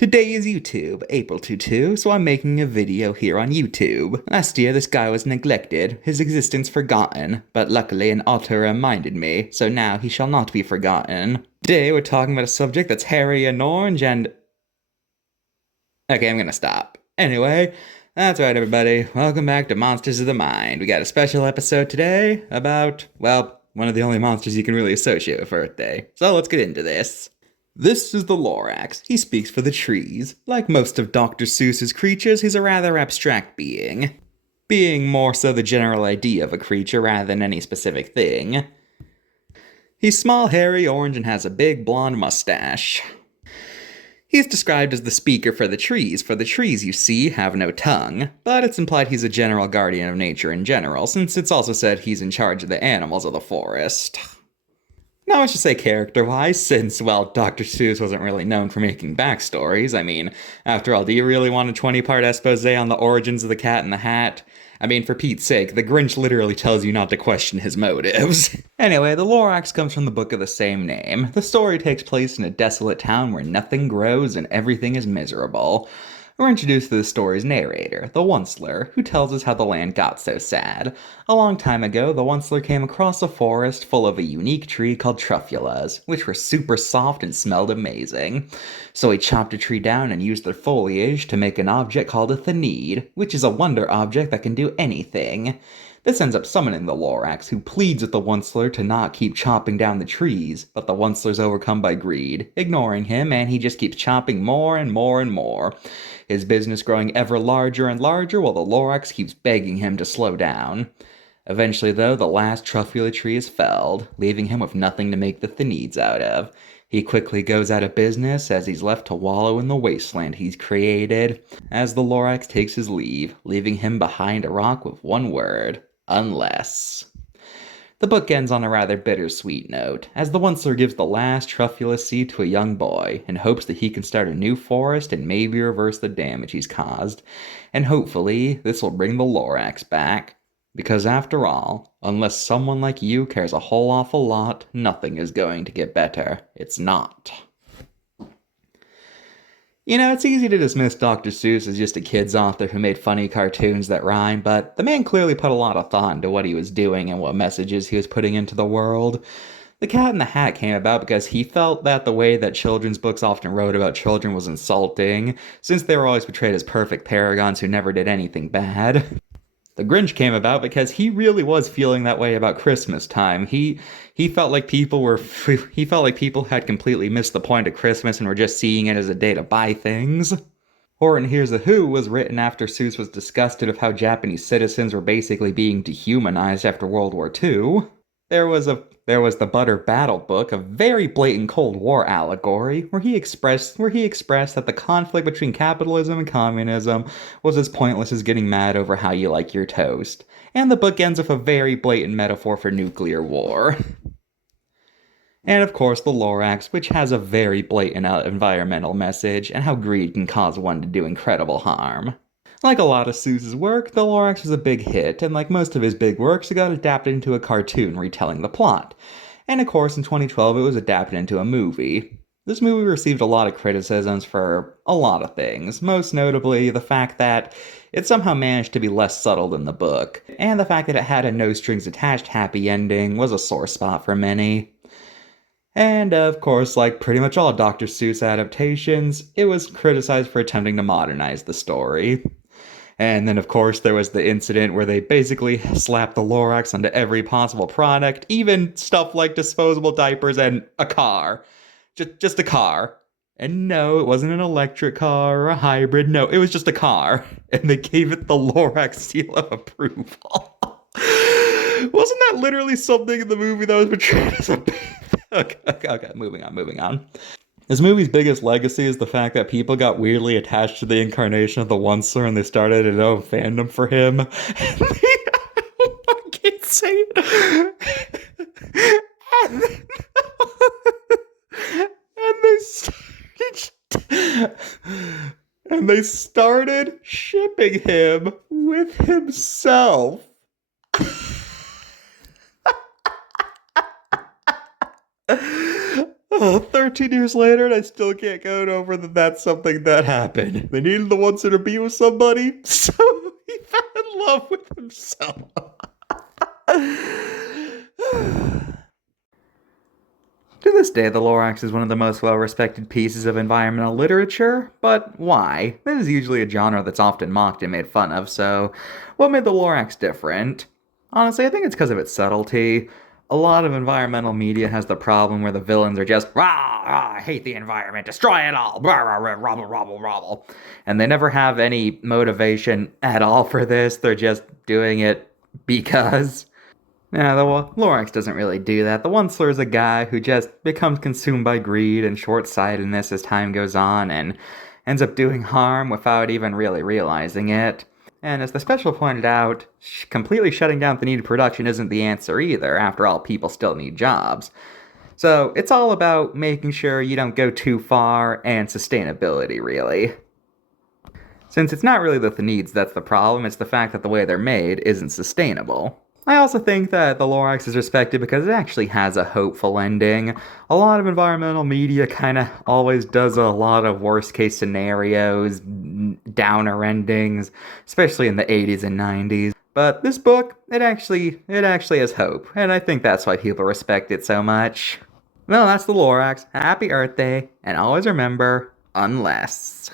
Today is YouTube, April 22, so I'm making a video here on YouTube. Last year this guy was neglected, his existence forgotten, but luckily an author reminded me, so now he shall not be forgotten. Today we're talking about a subject that's hairy and orange and... Okay, I'm gonna stop. Anyway, that's right everybody, welcome back to Monsters of the Mind. We got a special episode today about, well, one of the only monsters you can really associate with Earth Day. So let's get into this. This is the Lorax. He speaks for the trees. Like most of Dr. Seuss's creatures, he's a rather abstract being. Being more so the general idea of a creature rather than any specific thing. He's small, hairy, orange, and has a big blonde mustache. He's described as the speaker for the trees you see have no tongue, but it's implied he's a general guardian of nature in general, since it's also said he's in charge of the animals of the forest. Now I should say character-wise, since, well, Dr. Seuss wasn't really known for making backstories. I mean, after all, do you really want a 20-part expose on the origins of the Cat in the Hat? I mean, for Pete's sake, the Grinch literally tells you not to question his motives. Anyway, the Lorax comes from the book of the same name. The story takes place in a desolate town where nothing grows and everything is miserable. We're introduced to the story's narrator, the Onceler, who tells us how the land got so sad. A long time ago, the Onceler came across a forest full of a unique tree called truffulas, which were super soft and smelled amazing. So he chopped a tree down and used their foliage to make an object called a thanid, which is a wonder object that can do anything. This ends up summoning the Lorax, who pleads with the Onceler to not keep chopping down the trees, but the Onceler's overcome by greed, ignoring him, and he just keeps chopping more and more and more. His business growing ever larger and larger while the Lorax keeps begging him to slow down. Eventually, though, the last truffula tree is felled, leaving him with nothing to make the thanids out of. He quickly goes out of business as he's left to wallow in the wasteland he's created, as the Lorax takes his leave, leaving him behind a rock with one word: unless. The book ends on a rather bittersweet note, as the Onceler gives the last truffula seed to a young boy, in hopes that he can start a new forest and maybe reverse the damage he's caused. And hopefully, this will bring the Lorax back. Because after all, unless someone like you cares a whole awful lot, nothing is going to get better. It's not. You know, it's easy to dismiss Dr. Seuss as just a kid's author who made funny cartoons that rhyme, but the man clearly put a lot of thought into what he was doing and what messages he was putting into the world. The Cat in the Hat came about because he felt that the way that children's books often wrote about children was insulting, since they were always portrayed as perfect paragons who never did anything bad. The Grinch came about because he really was feeling that way about Christmas time. He felt like people had completely missed the point of Christmas and were just seeing it as a day to buy things. Horton Hears a Who was written after Seuss was disgusted of how Japanese citizens were basically being dehumanized after World War II. There was the Butter Battle book, a very blatant Cold War allegory, where he expressed that the conflict between capitalism and communism was as pointless as getting mad over how you like your toast. And the book ends with a very blatant metaphor for nuclear war. And of course the Lorax, which has a very blatant environmental message and how greed can cause one to do incredible harm. Like a lot of Seuss's work, the Lorax was a big hit, and like most of his big works, it got adapted into a cartoon retelling the plot. And of course, in 2012, it was adapted into a movie. This movie received a lot of criticisms for a lot of things, most notably the fact that it somehow managed to be less subtle than the book, and the fact that it had a no-strings-attached happy ending was a sore spot for many. And of course, like pretty much all Dr. Seuss adaptations, it was criticized for attempting to modernize the story. And then, of course, there was the incident where they basically slapped the Lorax onto every possible product, even stuff like disposable diapers and a car. Just a car. And no, it wasn't an electric car or a hybrid. No, it was just a car. And they gave it the Lorax seal of approval. Wasn't that literally something in the movie that was portrayed as a... Okay, moving on. This movie's biggest legacy is the fact that people got weirdly attached to the incarnation of the Onceler and they started an own fandom for him. I can't say it. And they started shipping him with himself. Oh, 13 years later, and I still can't get over that that's something that happened. They needed the one to be with somebody, so he fell in love with himself. To this day, the Lorax is one of the most well-respected pieces of environmental literature, but why? This is usually a genre that's often mocked and made fun of, so what made the Lorax different? Honestly, I think it's because of its subtlety. A lot of environmental media has the problem where the villains are just, rah, rah, I hate the environment, destroy it all, rah, rah, rah, robble, robble, robble. And they never have any motivation at all for this, they're just doing it because. Yeah, the Lorax doesn't really do that. The Onceler is a guy who just becomes consumed by greed and short-sightedness as time goes on and ends up doing harm without even really realizing it. And as the special pointed out, completely shutting down the need of production isn't the answer either. After all, people still need jobs. So it's all about making sure you don't go too far and sustainability, really. Since it's not really the needs that's the problem, it's the fact that the way they're made isn't sustainable. I also think that the Lorax is respected because it actually has a hopeful ending. A lot of environmental media kind of always does a lot of worst case scenarios, downer endings, especially in the 80s and 90s. But this book, it actually has hope, and I think that's why people respect it so much. Well, that's the Lorax. Happy Earth Day, and always remember, unless.